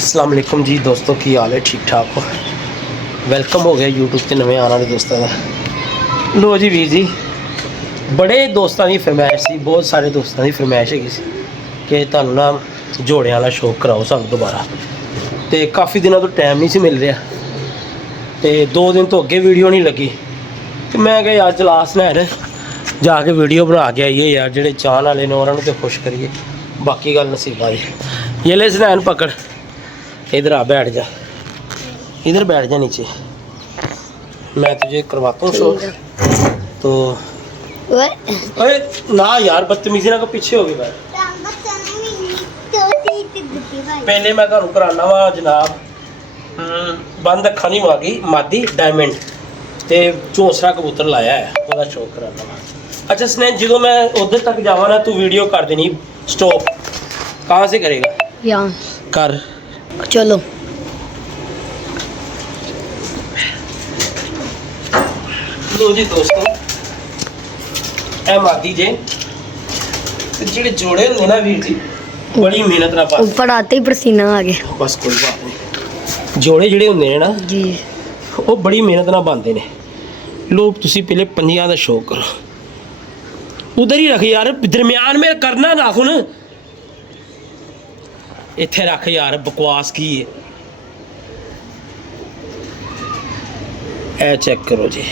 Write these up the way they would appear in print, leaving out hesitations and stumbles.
अस्सलाम वालेकुम जी दोस्तों, की हाल है? ठीक ठाक हो? वेलकम हो गया यूट्यूब से नवे आने वाले दोस्तों का। लो जी वीर जी, बड़े दोस्तों की फरमाइश सी, बहुत सारे दोस्तों की फरमाइश है कि तुहानू ना जोड़े वाला शौक कराओ सानू दोबारा। तो काफ़ी दिनों तो टाइम नहीं सी मिल रहा, तो 2 दिन तो अगे वीडियो नहीं लगी, तो मैं क्या यार जलास नहर जाके वीडियो बना के आइए यार, जेडे चाहने वाले ने उन्होंने तो खुश करिए, बाकी गल नसीबा दी। ये ले स्नैन पकड़, इधर आ, बैठ जा, इधर बैठ जा नीचे, मैं तुझे करवाता हूँ शो। तो अरे ना यार, बदतमीजी ना को पीछे हो गई बैठ। पहले मैं तुहानू कराना वा जनाब बंद अखा नहीं मागी मादी डायमंड ते चौंसरा कबूतर लाया है, वह शौक कराना वा। अच्छा स्नैन, जो मैं उधर तक जावा ना तू वीडियो कर देनी स्टॉप। कहाँ से करेगा? यहाँ कर। चलो लो जी दोस्तों, ए मादी जे जेडे जोड़े होंगे ना वीर जी, बड़ी मेहनत ना पाते। ऊपर आते ही पसीना आ गया। बस कोई बात नहीं, जोड़े जेडे होंगे ने ना जी, वो बड़ी मेहनत ना बनते ने। लोग तुसी पहले पंजियां दा शौक करो, उधर ही रख यार, दरम्यान में करना ना हुन, इत्थे रख यार, बकवास की है। ए चेक करो जी,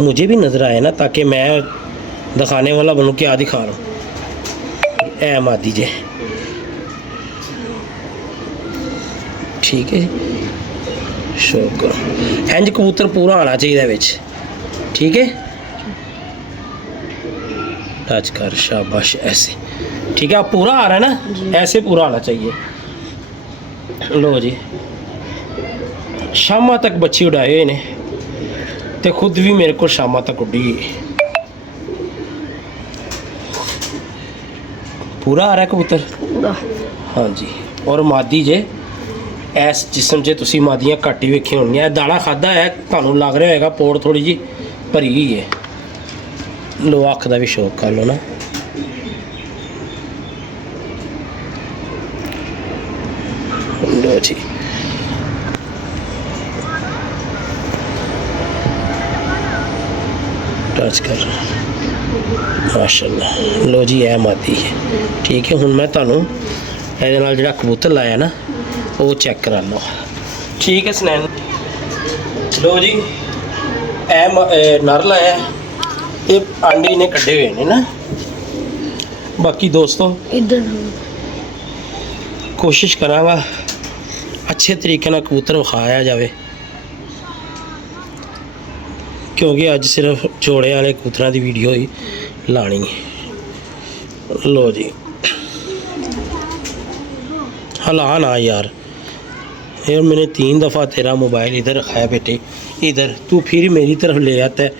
मुझे भी नज़र आए ना, ताकि मैं दिखाने वाला बनूं क्या दिखा रहा हूँ। ए मादी जे, ठीक है जी, शौक करो। इंज कबूतर पूरा आना चाहिए विच, ठीक है। टच कर, शाबाश, ऐसे ठीक है। आप पूरा आ रहा है ना, ऐसे पूरा आना चाहिए। लो जी, शामा तक बच्चे उड़ाए ने, ते खुद भी मेरे को शामा तक उड़ी। पूरा आ रहा है कबूतर पूरा। हाँ जी। और मादी जे इस जिसम से तुसी मादियाँ घट ही वेखी होनी, दाना खादा है, तुहानू लग रहा होगा पोड़ थोड़ी जी भरी ही है। लो अख का भी शौक कर लो ना। लो जी, टच कर, माशाल्लाह। लो जी, ए मादी है, ठीक है। हुण मैं तुहानू ਇਹਦੇ ਨਾਲ ਜਿਹੜਾ कबूतर लाया ना वो चेक कराना, ठीक है स्नैन। लो जी, ए नर लाया, ये आंडे इन्हें कड्डे हुए ने ना। बाकी दोस्तों इधर कोशिश करांगा अच्छे तरीके नाल कबूतर विखाया जाए, क्योंकि अज सिर्फ जोड़े वाले कबूतरों की वीडियो ही लानी है। लो जी, हला ना यार, यार मैंने 3 दफ़ा तेरा मोबाइल इधर रखाया बेटे, इधर तू फिर मेरी तरफ ले आता है।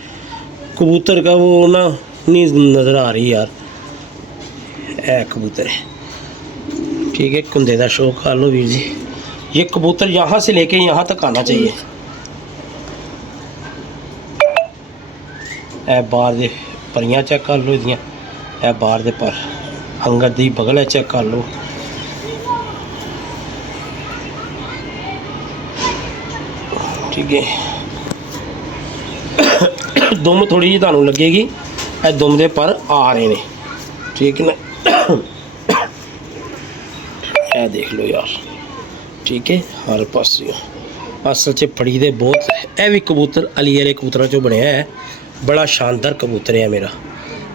कबूतर का वो ना नहीं नज़र आ रही यार, ए कबूतर है, ठीक है। कुंदे का शौक कर लो वीर जी, ये कबूतर यहाँ से लेके यहाँ तक आना चाहिए। ए बाहर दे परियां चेक कर लो इदियां, ए बाहर दे पर अंगर दी बगल है, चेक कर लो। ठीक है, दुम थोड़ी जी तुहानू लगेगी, ए दुम दे पर आ रहे ने, ठीक है ना। ए देख लो यार, ठीक है, हर पास असल च फड़ी दे बहुत। ए भी कबूतर अली वाले कबूतरों चो बनया है, बड़ा शानदार कबूतर है मेरा,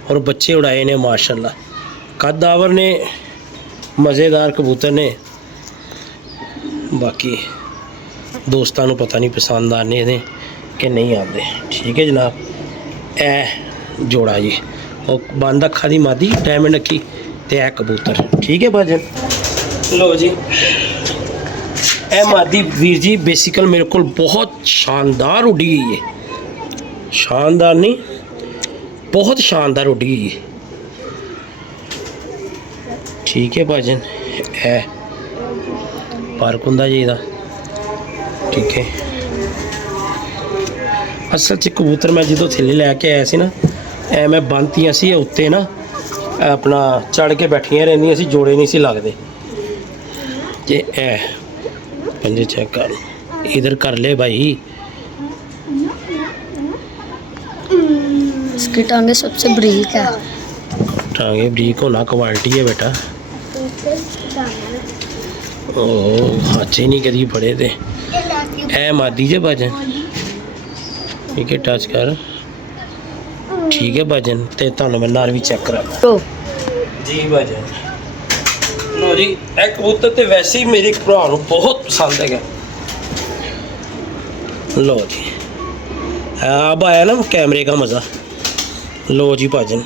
और बच्चे उड़ाए ने माशाल्लाह। कदावर ने, मज़ेदार कबूतर ने। बाकी दोस्तों को पता नहीं पसंद आने ने कि नहीं आते, ठीक है जनाब। ए जोड़ा जी, और बंद अखा दी मादी, डायमंड अखी, ते ए कबूतर, ठीक है भाजन। लो जी, ए मादी वीर जी बेसिकल मेरे को बहुत शानदार उड़ी गई है, शानदार नहीं, बहुत शानदार उड़ी गई है, ठीक है भाजन। ए पार्क हुंदा जी दा, ठीक है। असल च कबूतर मैं जो थैले लैके आया सी ना, ए मैं बंदतियाँ सी उत्ते ना अपना चढ़ के बैठियां रहंदियां सी, जोड़े नहीं सी लगदे। ये ए पंजे चेक कर, इधर कर ले भाई। इसकी टांगे सबसे बारीक है। टांगे बरीक होना क्वालिटी है बेटा। ओ हाचे नहीं कभी फड़े थे। ए मादी जे भाजन, ठीक है टच कर, ठीक है भाजन। ते तुहानू मैं नर भी चेक करा तो जी भाजन। लो जी ए कबूतर तो वैसे ही मेरे भरा नू बहुत पसंद है। लो जी अब आया ना कैमरे का मज़ा। लो जी भाजन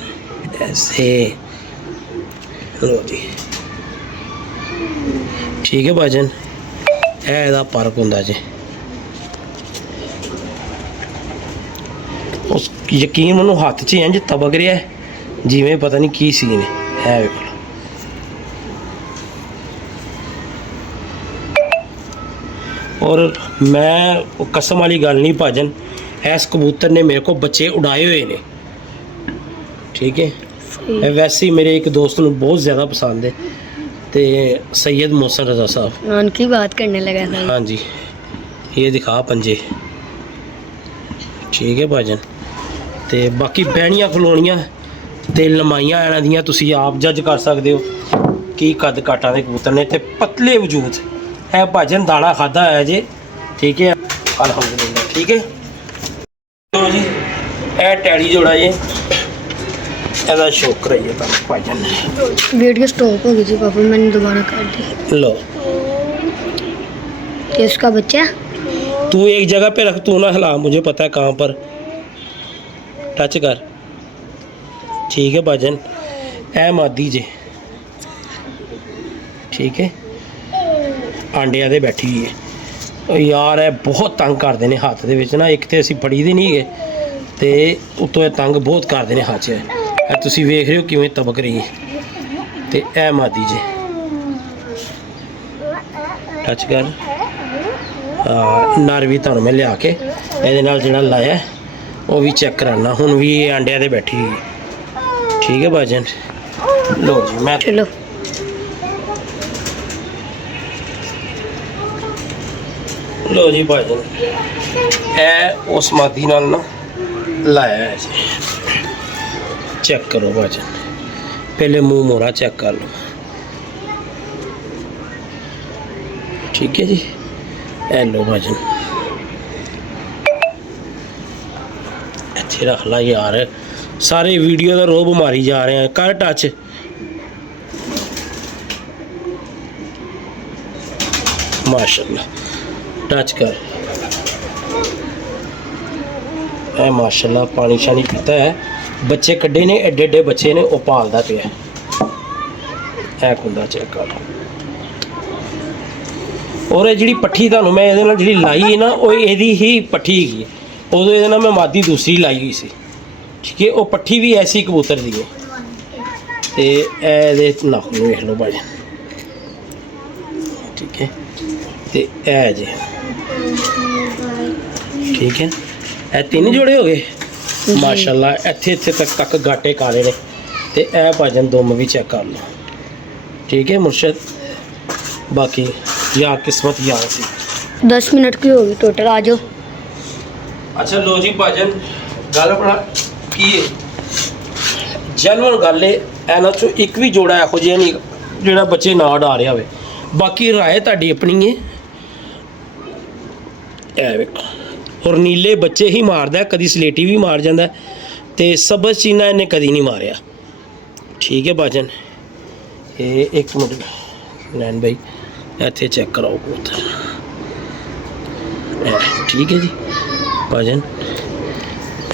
ऐसे, लो जी ठीक है भाजन। ਇਹਦਾ ਫਰਕ ਹੁੰਦਾ ਜੀ। ਉਸ ਯਕੀਨ ਮੈਨੂੰ ਹੱਥ 'ਚ ਇੰਜ ਤਬਕ ਰਿਹਾ ਜਿਵੇਂ ਪਤਾ ਨਹੀਂ ਕੀ ਸੀਨ ਹੈ। ਵੇਖੋ और मैं कसम वाली गल नहीं भाजन, इस कबूतर ने मेरे को बच्चे उड़ाए हुए ने, ठीक है। वैसे ही मेरे एक दोस्त को बहुत ज़्यादा पसंद है, तो सैयद मोहसन रजा साहब उनकी बात करने लगा था। हाँ जी ये दिखा पंजे, ठीक है भाजन। तो बाकी बहनियाँ खलोनियाँ तो लंबाइयाँ इन्हां दियां तुसीं आप जज कर सकते हो कि कद काटा दे कबूतर ने। तो पतले वजूद है भाजन, दाना खादा है जे, ठीक है अल्हम्दुलिल्लाह, ठीक है। तो जी ए टैडी जोड़ा जे ਇਹਦਾ ਸ਼ੌਕ ਕਰਾਈਏ ਤਾਂ ਭਾਜਨ। वीडियो स्टॉप हो गई थी पापा, मैंने दोबारा कर दी। लो ये उसका बच्चा। तू एक जगह पे रख, तू ना हिला, मुझे पता है कहाँ पर। टच कर, ठीक है भाजन। ए मादी जे, ठीक है ਆਂਡਿਆਂ ਦੇ ਬੈਠੀ ਹੈ ਯਾਰ। ਇਹ ਬਹੁਤ ਤੰਗ ਕਰਦੇ ਨੇ ਹੱਥ ਦੇ ਵਿੱਚ ਨਾ, ਇੱਕ ਤੇ ਅਸੀਂ ਫੜੀ ਦੇ ਨਹੀਂ ਗਏ ਤੇ ਉੱਤੋਂ ਇਹ ਤੰਗ ਬਹੁਤ ਕਰਦੇ ਨੇ ਹੱਥ 'ਚ। ਇਹ ਤੁਸੀਂ ਵੇਖ ਰਹੇ ਹੋ ਕਿਵੇਂ ਤਬਕ ਰਹੀ ਹੈ। ਤੇ ਇਹ ਮਾਦੀ ਜੇ, ਟੱਚ ਕਰ। ਨਰ ਵੀ ਤੁਹਾਨੂੰ ਮੈਂ ਲਿਆ ਕੇ ਇਹਦੇ ਨਾਲ ਜਿਹੜਾ ਲਾਇਆ ਉਹ ਵੀ ਚੈੱਕ ਕਰਾਉਣਾ। ਹੁਣ ਵੀ ਇਹ ਆਂਡਿਆਂ ਦੇ ਬੈਠੀ ਹੋਈ ਹੈ, ਠੀਕ ਹੈ ਭਾਜਨ। ਲੋ ਜੀ ਮੈਂ चलो लो जी भाजन ए उस मादी नाल ना लाया है जी। चेक करो भाजन, पहले मुंह मोरा चेक कर लो, ठीक है जी। ए लो भाजन इत्थे रख ला यार, सारे वीडियो का रोब मारी जा रहे हैं। कर टच, माशाल्लाह टच कर। है माशाल्लाह पानी शानी पीता है, बच्चे कड्डे ने एडे एडे बच्चे ने वो पालदा पिया है। कुंदा चेक कर। और जी पट्ठी तुहानू मैं ये जी लाई है ना, वो यदी ही पट्ठी है। उदों ये मैं मादी दूसरी लाई हुई सी, ठीक है। वो पट्ठी भी ऐसी कबूतर दी है। तो नाखून वेख लो भाई, ठीक है। तो ए जे, ठीक है। ए तीन जोड़े हो गए माशाल्लाह। इत्थे इत्थे तक गाटे काले ने। तो ए भाजन दुम भी चेक कर लो, ठीक है मुर्शद। बाकी यार किस्मत यार सी। 10 मिनट की होगी टोटल, आ जाओ। अच्छा लो जी भाजन गल अपना की है, जनवन गल है इन्हां चों एक भी जोड़ा इहो जिहा नहीं जिहड़ा बच्चे ना उड़ा रहा होवे। बाकी राय तुहाडी अपनी है। ए वेखो, और नीले बच्चे ही मारदा, कदी सलेटी भी मार जांदा, ते सबज चीना इन्हें कदी नहीं मारिया, ठीक है भाजन। ये एक मिनट नैन भाई इत्थे चेक कराओ कबूतर, ठीक है जी भाजन।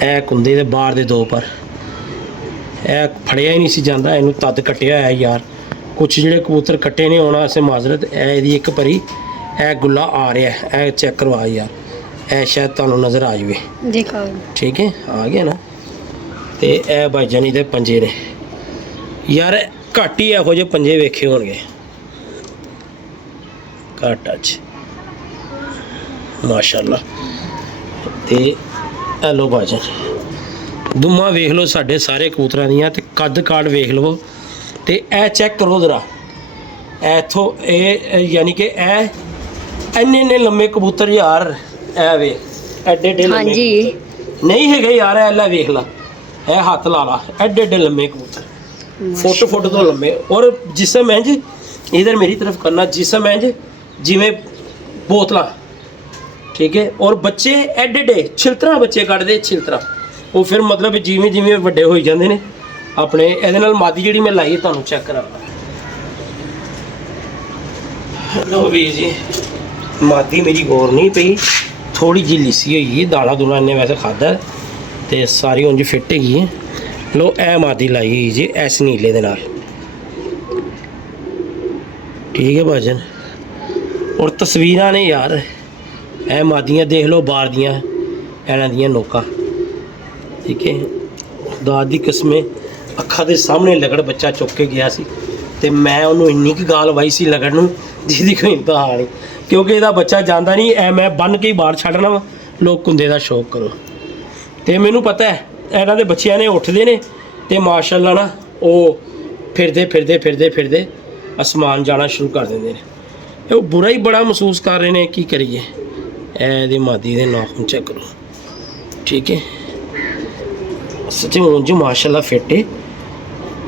ए कुंदे दे बाहर दे दो पर ए फड़िया ही नहीं सी जांदा, इनू तद कट्टिया है यार। कुछ जिहड़े कबूतर कट्टे ने होना असें माजरत। ए एक परी ए गुल्ला आ रहा है, ए चेक करवा यार, ए शायद तुहानू नज़र आ जाए, देखा ठीक है आ गया ना। तो ए भाईजान दे पंजे ने यार, घट ही इहो जे पंजे वेखे होणगे, घट अच माशाल्लाह। तो हेलो भाईजान दुमा वेख लो साढ़े सारे कबूतरां दियां, ते कद काट वेख लो। तो ए चेक करो जरा, ਇੱਥੋਂ ਇਹ ਯਾਨੀ ਕਿ ਇਹ ਇੰਨੇ ਲੰਮੇ ਕਬੂਤਰ ਯਾਰ, ਇਹ ਵੇ ਐਡੇ ਲੰਮੇ ਹਾਂਜੀ। ਕਬੂਤਰ। ਨਹੀਂ ਹੈਗੇ ਯਾਰ, ਇਹ ਲੈ ਵੇਖ ਲਾ, ਇਹ ਹੱਥ ਲਾ ਲਾ, ਐਡੇ ਲੰਮੇ ਕਬੂਤਰ, ਫੁੱਟ ਤੋਂ ਲੰਮੇ। ਔਰ ਜਿਸਮ ਇੰਜ ਇਧਰ ਮੇਰੀ ਤਰਫ ਕਰਨਾ, ਜਿਸਮ ਇੰਜ ਜਿਵੇਂ ਬੋਤਲਾਂ, ਠੀਕ ਹੈ। ਔਰ ਬੱਚੇ ਐਡੇ ਛਿਲਤਰਾ ਬੱਚੇ ਕੱਢਦੇ, ਛਿਲਤਰਾ। ਉਹ ਫਿਰ ਮਤਲਬ ਜਿਵੇਂ ਵੱਡੇ ਹੋਈ ਜਾਂਦੇ ਨੇ ਆਪਣੇ। ਇਹਦੇ ਨਾਲ ਮਾਦੀ ਜਿਹੜੀ ਮੈਂ ਲਾਈ ਤੁਹਾਨੂੰ ਚੈੱਕ ਕਰਾਂਗਾ। ਲੋ ਵੀਰ ਜੀ, ਮਾਦੀ ਮੇਰੀ ਗੌਰ ਨਹੀਂ ਪਈ, ਥੋੜੀ ਜਿਹੀ ਲਿੱਸੀ ਹੋਈ, ਦਾਣਾ ਦੂਣਾ ਇਹਨੇ ਵੈਸੇ ਖਾਧਾ ਤੇ ਸਾਰੀ ਉਂਝ ਫਿੱਟ ਹੈਗੀ ਹੈ। ਲੋ ਇਹ ਮਾਦੀ ਲਾਈ ਹੋਈ ਜੀ ਇਸ ਨੀਲੇ ਦੇ ਨਾਲ, ਠੀਕ ਹੈ ਭਾਜਨ। ਔਰ ਤਸਵੀਰਾਂ ਨੇ ਯਾਰ, ਇਹ ਮਾਦੀਆਂ ਦੇਖ ਲਓ ਬਾਹਰ ਦੀਆਂ, ਇਹਨਾਂ ਦੀਆਂ ਨੋਕਾਂ, ਠੀਕ ਹੈ। ਦਾਦ ਦੀ ਕਿਸਮੇ ਅੱਖਾਂ ਦੇ ਸਾਹਮਣੇ ਲਗੜ ਬੱਚਾ ਚੁੱਕ ਕੇ ਗਿਆ ਸੀ ਤੇ ਮੈਂ ਉਹਨੂੰ ਇੰਨੀ ਕੁ ਗਾਲ ਵਾਈ ਸੀ ਲਗੜ ਨੂੰ, ਜਿਹਦੀ ਕੋਈ ਇੰਤਹਾ ਨਹੀਂ, ਕਿਉਂਕਿ ਇਹਦਾ ਬੱਚਾ ਜਾਂਦਾ ਨਹੀਂ। ਐ ਮੈਂ ਬੰਨ ਕੇ ਹੀ ਬਾਹਰ ਛੱਡਣਾ ਵਾ, ਲੋਕ ਕੁੰਦੇ ਦਾ ਸ਼ੌਕ ਕਰੋ। ਤੇ ਮੈਨੂੰ ਪਤਾ ਹੈ ਇਹਨਾਂ ਦੇ ਬੱਚਿਆਂ ਨੇ ਉੱਠਦੇ ਨੇ ਤੇ ਮਾਸ਼ਾਅੱਲਾ ਨਾ ਉਹ ਫਿਰਦੇ ਅਸਮਾਨ ਜਾਣਾ ਸ਼ੁਰੂ ਕਰ ਦਿੰਦੇ ਨੇ। ਉਹ ਬੁਰਾ ਹੀ ਬੜਾ ਮਹਿਸੂਸ ਕਰ ਰਹੇ ਨੇ, ਕੀ ਕਰੀਏ। ਇਹਦੇ ਮਾਦੀ ਦੇ ਨਾਖੂਨ ਚੈੱਕ ਕਰੋ, ਠੀਕ ਹੈ। ਸੱਚੀ ਉਂਝ ਮਾਸ਼ਾਅੱਲਾ ਫਿੱਟ ਹੈ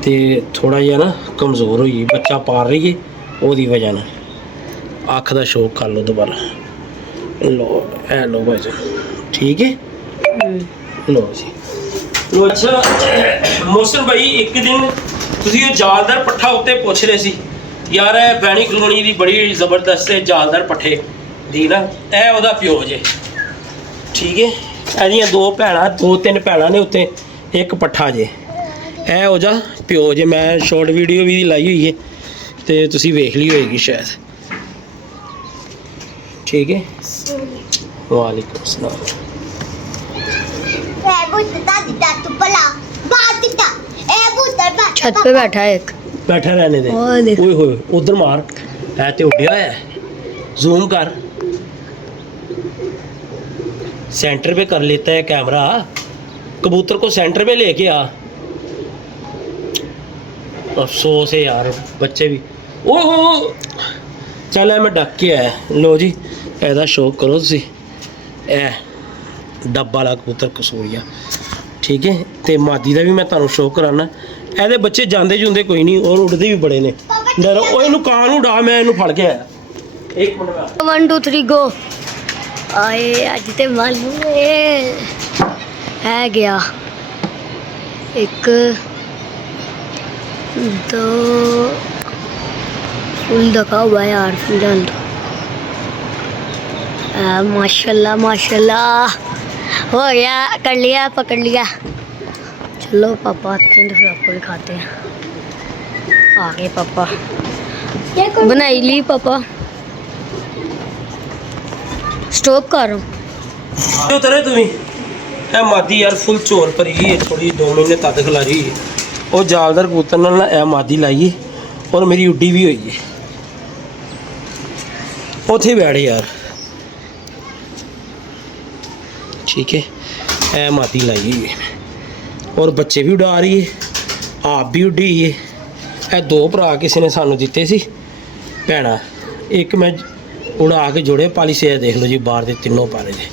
ਤੇ ਥੋੜਾ ਜਿਹਾ ਨਾ ਕਮਜ਼ੋਰ ਹੋਈ, ਬੱਚਾ ਪਾਲ ਰਹੀ ਹੈ ਉਹਦੀ ਵਜ੍ਹਾ ਨਾਲ। ਅੱਖ ਦਾ ਸ਼ੌਕ ਕਰ ਲਓ ਦੁਬਾਰਾ। ਲੋ ਇਹ ਲੋ ਭਾਈ, ਠੀਕ ਹੈ। ਲੋ ਜੀ, ਲੋ। ਅੱਛਾ ਮੋਹਸਨ ਭਾਈ, ਇੱਕ ਦਿਨ ਤੁਸੀਂ ਉਹ ਜਾਲਦਾਰ ਪੱਠਾ ਉੱਤੇ ਪੁੱਛ ਰਹੇ ਸੀ ਯਾਰ, ਇਹ ਬੈਣੀ ਕਲੋਨੀ ਦੀ ਬੜੀ ਜ਼ਬਰਦਸਤ ਹੈ ਜਾਲਦਾਰ ਪੱਠੇ ਦੀ ਨਾ, ਇਹ ਉਹਦਾ ਪਿਓ ਜੇ, ਠੀਕ ਹੈ। ਇਹਦੀਆਂ ਦੋ ਤਿੰਨ ਭੈਣਾਂ ਨੇ ਉੱਤੇ, ਇੱਕ ਪੱਠਾ ਜੇ, ਇਹ ਉਹਦਾ ਪਿਓ ਜੇ। ਮੈਂ ਸ਼ਾਰਟ ਵੀਡੀਓ ਵੀ ਲਾਈ ਹੋਈ ਹੈ ਤੇ ਤੁਸੀਂ ਵੇਖ ਲਈ ਹੋਏਗੀ ਸ਼ਾਇਦ, ठीक है। वालेकुम अस्सलाम। छत पे बैठा है एक, बैठा रहने दे। ओए होए उधर मार, है ते उड़िया है। जूम कर, सेंटर पे कर लेता है कैमरा, कबूतर को सेंटर पे लेके आ। अफसोस है यार, बच्चे भी। ओहो चल मैं डक के आया। लो जी, ਇਹਦਾ ਸ਼ੌਕ ਕਰੋ ਤੁਸੀਂ। ਇਹ ਡੱਬਾ ਵਾਲਾ ਕਬੂਤਰ ਕਸੂਰੀਆ, ਠੀਕ ਹੈ। ਤੇ ਮਾਦੀ ਦਾ ਵੀ ਮੈਂ ਤੁਹਾਨੂੰ ਸ਼ੌਕ ਕਰਾਉਣਾ। ਇਹਦੇ ਬੱਚੇ ਜਾਂਦੇ ਜੁੰਦੇ ਕੋਈ ਨਹੀਂ, ਔਰ ਉੱਡਦੇ ਵੀ ਬੜੇ ਨੇ। ਡਰ ਉਹ ਇਹਨੂੰ ਕਾਂ ਨੂੰ ਉਡਾ, ਮੈਂ ਇਹਨੂੰ ਫੜ ਕੇ ਆਇਆ। ਇੱਕ ਮਿੰਟ ਮੈਂ 1 2 3 गो ਆਏ। ਅੱਜ ਤੇ ਮਾਲੂਮ ਹੈ ਗਿਆ 1 2 फुल दखा हुआ है यार, फुल डाल दो। माशाल्लाह माशाल्लाह हो गया, कर लिया, पकड़ लिया। चलो पापा आते हैं तो फिर आपको दिखाते हैं। आ गए पापा, बनाई ली पापा। स्टॉप कर रहा हूँ। उतरे तुम्हें है मादी यार, फुल चोर भरी है, थोड़ी 2 महीने तद खिला रही है। और जालदार कबूतर नाल ना मादी लाई है और मेरी उड्डी भी हुई है। उथे बैठे यार, ठीक है। ए मादी लाई हुई है और बच्चे भी उड़ा रही है, आप भी उड़ी है। ए 2 भरा किसी ने सानू दिते सी भैणा, एक मैं उड़ा के जोड़े पाली से। देख लो जी बाहर दे तीनों पाले दे,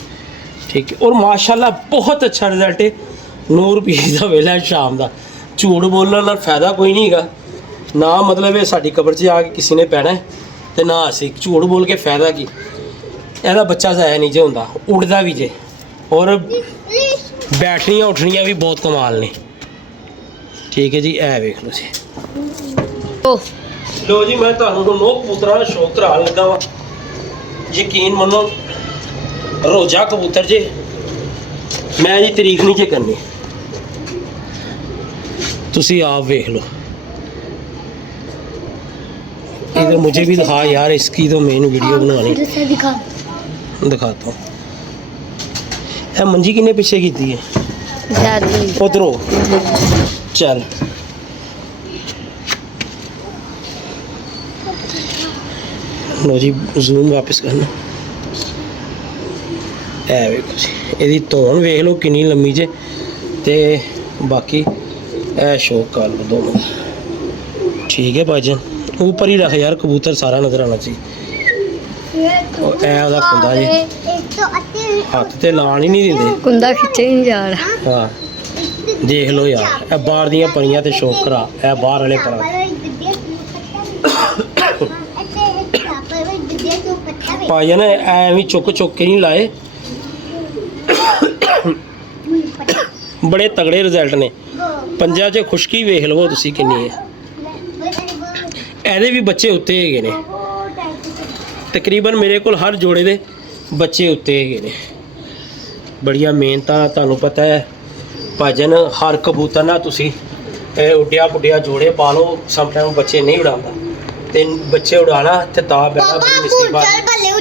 ठीक है। और माशाल्लाह बहुत अच्छा रिजल्ट है। 9 रुपये का वेला शाम का। झूठ बोलने का फायदा कोई नहीं है ना, मतलब है साड़ी कबर से आके किसी ने पैना है तो ना असी झूठ बोल के फायदा की। ਇਹਦਾ ਬੱਚਾ ਜ਼ਾਇਆ ਨਹੀਂ ਜੇ ਹੁੰਦਾ, ਉੜਦਾ ਵੀ ਜੇ। ਔਰ ਬੈਠਣੀਆਂ ਉੱਠਣੀਆਂ ਵੀ ਬਹੁਤ ਕਮਾਲ ਨੇ, ਠੀਕ ਹੈ ਜੀ। ਇਹ ਵੇਖ ਲਓ ਜੀ। ਲੋ ਜੀ, ਮੈਂ ਤੁਹਾਨੂੰ ਹੁਣ ਉਹ ਕਬੂਤਰਾਂ ਦਾ ਸ਼ੌਕ ਕਰਾਉਣ ਲੱਗਾ ਵਾ। ਯਕੀਨ ਮੰਨੋ, ਰੋਜ਼ਾ ਕਬੂਤਰ ਜੇ, ਮੈਂ ਇਹਦੀ ਤਾਰੀਫ ਨਹੀਂ ਜੇ ਕਰਨੀ, ਤੁਸੀਂ ਆਪ ਵੇਖ ਲਓ। इधर मुझे भी दिखा यार, इसकी तो मेन वीडियो बनवानी। दिखाता हूँ। ये मंजी किन्ने पीछे की थी उधरो, चल। लो जी, जूम वापस करना। ए वेखो जी, ਇਹਦੀ ਧੌਣ ਵੇਖ ਲਓ ਕਿੰਨੀ ਲੰਮੀ ਜੇ। ਤੇ ਬਾਕੀ ਇਹ ਸ਼ੌਕ ਕਰ ਲਓ 2 ਮਿੰਟ, ठीक है भाईजान। ऊपर ही रख यार, कबूतर सारा नज़र आना चाहिए। ए ਉਹਦਾ ਕੁੰਦਾ ਜੀ ਹੱਥ ਤੇ ਲਾਣ ਹੀ ਨਹੀਂ ਦਿੰਦੇ। ਕੁੰਦਾ ਖਿੱਚੇ ਹੀ ਨਹੀਂ ਜਾ ਰਿਹਾ। ਹਾਂ ਦੇਖ ਲਓ ਯਾਰ, ਇਹ ਬਾਹਰ ਦੀਆਂ ਪਰੀਆਂ ਤੇ ਸ਼ੌਕ ਕਰਾ, ਇਹ ਬਾਹਰ ਵਾਲੇ ਪਰਾਂ। ਭਾਈ ਨੇ ਐਵੇਂ ਚੁੱਕ ਚੁੱਕ ਕੇ ਨਹੀਂ ਲਾਏ, ਬੜੇ ਤਗੜੇ ਰਿਜ਼ਲਟ ਨੇ। ਪੰਜਾਂ 'ਚ ਖੁਸ਼ਕੀ ਵੇਖ ਲਵੋ ਤੁਸੀਂ ਕਿੰਨੀ ਹੈ। ਇਹਦੇ ਵੀ ਬੱਚੇ ਉੱਤੇ ਹੈਗੇ ਨੇ, ਤਕਰੀਬਨ ਮੇਰੇ ਕੋਲ ਹਰ ਜੋੜੇ ਦੇ ਬੱਚੇ ਉੱਤੇ ਹੈਗੇ ਨੇ। ਬੜੀਆਂ ਮਿਹਨਤਾਂ, ਤੁਹਾਨੂੰ ਪਤਾ ਹੈ ਭਾਜਨ, ਹਰ ਕਬੂਤਰ ਨਾਲ ਤੁਸੀਂ ਇਹ ਉੱਡਿਆ ਪੁੱਡਿਆ ਜੋੜੇ ਪਾ ਲਓ, ਸਮਟਾਈਮ ਬੱਚੇ ਨਹੀਂ ਉਡਾਉਂਦਾ, ਤੇ ਬੱਚੇ ਉਡਾਣਾ ਤੇ ਤਾਂ ਬੈਠਾ ਬੜੀ ਮੁਸੀਬਤ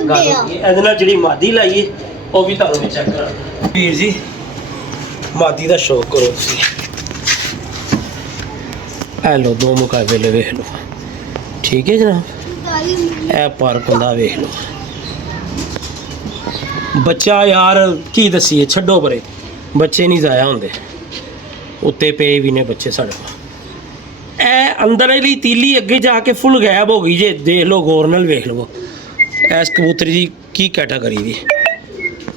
ਗੱਲ ਹੁੰਦੀ ਹੈ। ਇਹਦੇ ਨਾਲ ਜਿਹੜੀ ਮਾਦੀ ਲਾਈਏ ਉਹ ਵੀ ਤੁਹਾਨੂੰ ਚੈੱਕ ਕਰਾਂ। ਵੀਰ ਜੀ ਮਾਦੀ ਦਾ ਸ਼ੌਕ ਕਰੋ ਤੁਸੀਂ, ਇਹ ਲਓ ਦੋ ਮੁਕਾਬਲੇ ਵੇਖ ਲਓ, ਠੀਕ ਹੈ ਜਨਾਬ। ਇਹ ਪਾਰਕ ਹੁੰਦਾ ਵੇਖ ਲਓ, ਬੱਚਾ ਯਾਰ ਕੀ ਦਸੀਏ, ਛੱਡੋ ਪਰੇ, ਬੱਚੇ ਨਹੀਂ ਜ਼ਾਇਆ ਹੁੰਦੇ, ਉੱਤੇ ਪਏ ਵੀ ਨੇ ਬੱਚੇ ਸਾਡੇ ਕੋਲ। ਇਹ ਅੰਦਰ ਵਾਲੀ ਤੀਲੀ ਅੱਗੇ ਜਾ ਕੇ ਫੁੱਲ ਗਾਇਬ ਹੋ ਗਈ ਜੇ, ਦੇਖ ਲਓ ਗੌਰ ਨਾਲ ਵੇਖ ਲਵੋ ਇਸ ਕਬੂਤਰ ਦੀ ਕੀ ਕੈਟਾਗਰੀ ਦੀ,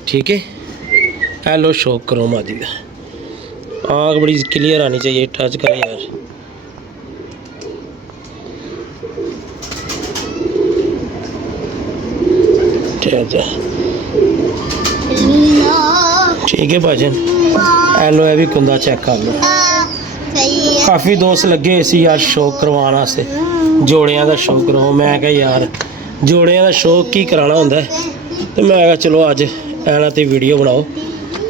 ਠੀਕ ਹੈ। ਇਹ ਲਓ ਸ਼ੌਕ ਕਰੋ ਮਾਦੀ ਦਾ, आँख बड़ी क्लियर आनी चाहिए, टच कर यार। ठीक है भाजन, एलो ये भी कुंदा चेक कर लो। काफ़ी दोस्त लगे इसी यार शौक करवाने वास्ते, जोड़ियां का शौक करो। मैं क्या यार जोड़ियां का शौक की कराना होंदा है, तो मैं क्या चलो अज ऐना ते वीडियो बनाओ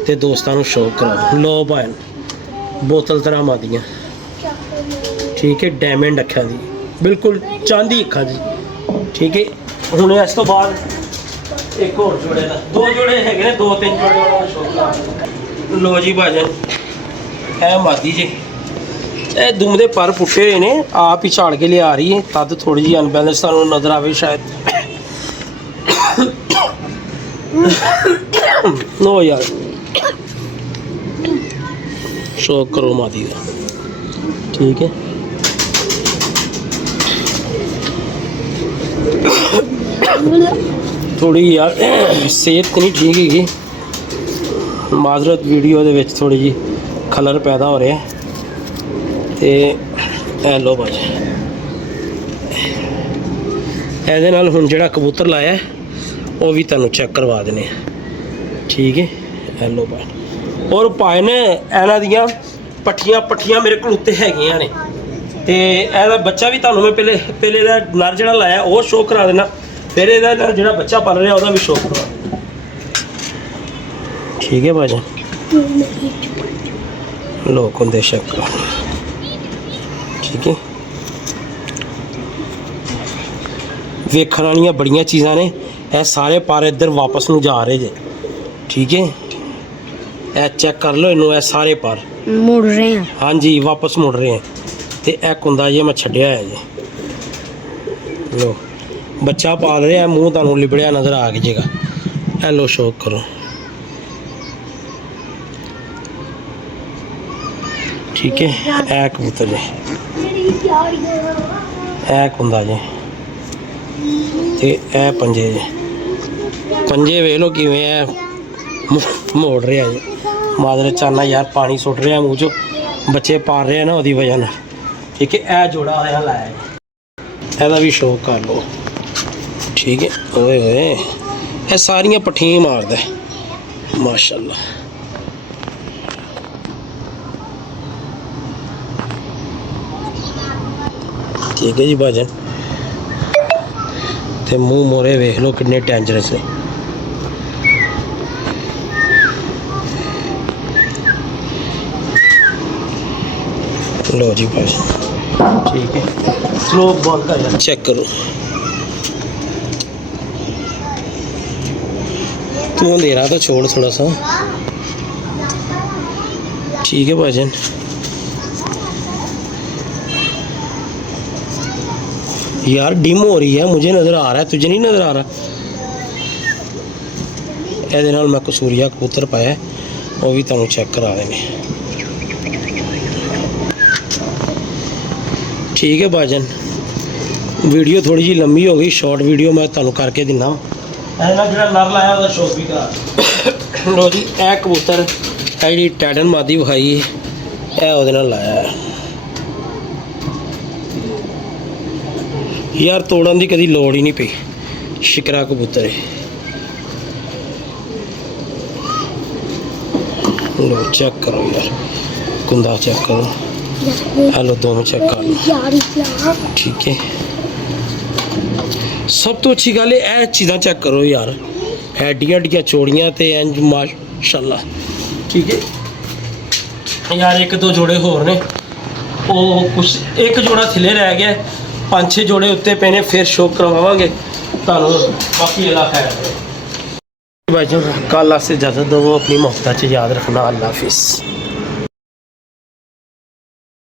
ते दोस्तों को शौक कराओ। लो भाई बोतल तरह मादियाँ, ठीक है, डायमंड अखा दी, बिल्कुल चांदी अखा दी, ठीक है। हुण इस तो बाद एक होर जोड़े का, दो जोड़े है ने, दो तीन जोड़े का शौक करा। लो जी भाजन है मादी जी, ये दुम दे पर पुट्टे हुए ने, आप ही झाड़ के लिया रही है, तद थोड़ी जी अनबैलेंस तुहानू नज़र आवे शायद। नो यार शौक करो मादी का, ठीक है। थोड़ी यार सेहत नहीं ठीक हैगी, माजरत वीडियो दे विच थोड़ी जी खलर पैदा हो रहा है। ते ए लो भाजी ਇਹਦੇ ਨਾਲ ਹੁਣ ਜਿਹੜਾ ਕਬੂਤਰ ਲਾਇਆ ਉਹ ਵੀ ਤੁਹਾਨੂੰ ਚੈੱਕ ਕਰਵਾ ਦਿੰਦੇ ਆ, ਠੀਕ ਹੈ। ਇਹ ਲੋ ਭਾਈ, और भाई ने ਇਹਨਾਂ ਦੀਆਂ ਪੱਠੀਆਂ ਮੇਰੇ ਕੋਲ ਉੱਤੇ ਹੈਗੀਆਂ ਨੇ, ਤੇ ਇਹਦਾ ਬੱਚਾ ਵੀ ਤੁਹਾਨੂੰ ਮੈਂ ਪਹਿਲੇ ਦਾ ਨਰ ਜਿਹੜਾ ਲਾਇਆ ਉਹ ਸ਼ੋਅ ਕਰਾ ਦੇਣਾ, ਫਿਰ ਇਹਦਾ ਨਾਲ ਜਿਹੜਾ ਬੱਚਾ ਪਲ ਰਿਹਾ ਉਹਦਾ ਵੀ ਸ਼ੋਅ ਕਰਵਾ ਦੇਣਾ, ਠੀਕ ਹੈ ਭਾਜੀ। ਲੋਕ ਹੁੰਦੇ ਸ਼ੱਕ, ਠੀਕ ਹੈ। ਵੇਖਣ ਵਾਲੀਆਂ ਬੜੀਆਂ ਚੀਜ਼ਾਂ ਨੇ, ਇਹ ਸਾਰੇ ਪਰ ਇੱਧਰ ਵਾਪਸ ਨੂੰ ਜਾ ਰਹੇ ਜੇ, ठीक है। ਇਹ ਚੈੱਕ ਕਰ ਲਓ ਇਹਨੂੰ, ਇਹ ਸਾਰੇ ਪਰ ਮੁੜ ਰਹੇ ਹਨ, ਹਾਂਜੀ ਵਾਪਸ ਮੁੜ ਰਹੇ ਹਨ। ਤੇ ਇਹ ਕੁੰਦਾ ਜੇ ਮੈਂ ਛੱਡਿਆ ਹੋਇਆ ਜੀ, ਲੋ ਬੱਚਾ ਪਾਲ ਰਿਹਾ, ਮੂੰਹ ਤੁਹਾਨੂੰ ਲਿਬੜਿਆ ਨਜ਼ਰ ਆ ਜਾਏਗਾ। ਇਹ ਲੋ ਸ਼ੌਕ ਕਰੋ, ਠੀਕ ਹੈ। ਇਹ ਕਬੂਤਰ ਜੀ, ਇਹ ਕੁੰਦਾ ਜੀ, ਤੇ ਇਹ ਪੰਜੇ ਜੀ, ਪੰਜੇ ਵੇਖ ਲਓ ਕਿਵੇਂ ਹੈ ਮੋੜ ਰਿਹਾ ਜੀ। ਮਾਦਰ ਚਾਨਾ ਯਾਰ ਪਾਣੀ ਸੁੱਟ ਰਿਹਾ ਮੂੰਹ ਚੋਂ, ਬੱਚੇ ਪਾਲ ਰਹੇ ਨਾ ਉਹਦੀ ਵਜ੍ਹਾ ਨਾਲ, ਠੀਕ ਹੈ। ਇਹ ਜੋੜਾ ਹੋਇਆ ਲਾਇਆ, ਇਹਦਾ ਵੀ ਸ਼ੌਕ ਕਰ ਲਓ, ਠੀਕ ਹੈ। ਓਏ ਹੋਏ ਇਹ ਸਾਰੀਆਂ ਪੱਠੀਆਂ ਮਾਰਦਾ ਮਾਸ਼ਾਅੱਲਾ। ਠੀਕ ਹੈ ਜੀ ਭਾਜਨ, ਤੇ ਮੂੰਹ ਮੋਰੇ ਵੇਖ ਲਓ ਕਿੰਨੇ ਡੇਂਜਰਸ ਨੇ। लो जी भाई, ठीक है, स्लो बॉल का चेक करो। तू अंधेरा तो छोड़ थोड़ा सा, ठीक है भाजन। यार डिम हो रही है, मुझे नज़र आ रहा है, तुझे नहीं नज़र आ रहा। ਇਹਦੇ ਨਾਲ मैं कसूरिया कबूतर पाया, वो भी तुहानू चेक करा देंगे, ठीक है भाजन। ਵੀਡੀਓ ਥੋੜੀ ਜਿਹੀ ਲੰਮੀ ਹੋ ਗਈ, ਸ਼ਾਰਟ ਵੀਡੀਓ ਮੈਂ ਤੁਹਾਨੂੰ ਕਰਕੇ ਦਿੰਦਾ। ਇਹ ਨਾ ਜਿਹੜਾ ਨਰ ਲਾਇਆ ਉਹਦਾ ਸ਼ੌਕ ਵੀ ਕਰਾ ਲੋ ਜੀ। ਇਹ ਕਬੂਤਰ ਇਹ ਜਿਹੜੀ ਟੈਡਨ ਮਾਦੀ ਵਿਖਾਈ ਇਹ ਉਹਦੇ ਨਾਲ ਲਾਇਆ ਹੈ। ਯਾਰ ਤੋੜਨ ਦੀ ਕਦੀ ਲੋੜ ਹੀ ਨਹੀਂ ਪਈ, ਸ਼ਿਕਰਾ ਕਬੂਤਰ ਹੈ। लो चेक करो यार, कुंदा चेक करो। हेलो दोनों चेक कर लो, ठीक है। सब तो अच्छी गल है ये चीज़ां चेक करो यार, हैडियां हड्डियां चौड़ियां ते इंज माशाल्लाह, ठीक है यार। एक दो जोड़े होर ने, वो कुछ एक जोड़ा थिले रह गया, 5-6 जोड़े उत्ते पे ने, फिर शो करवावांगे तुहानू। बाकी अल्लाह खैर भाई। कल से इजाज़त दो, अपनी मोहब्बत याद रखना। अल्लाह हाफिज़।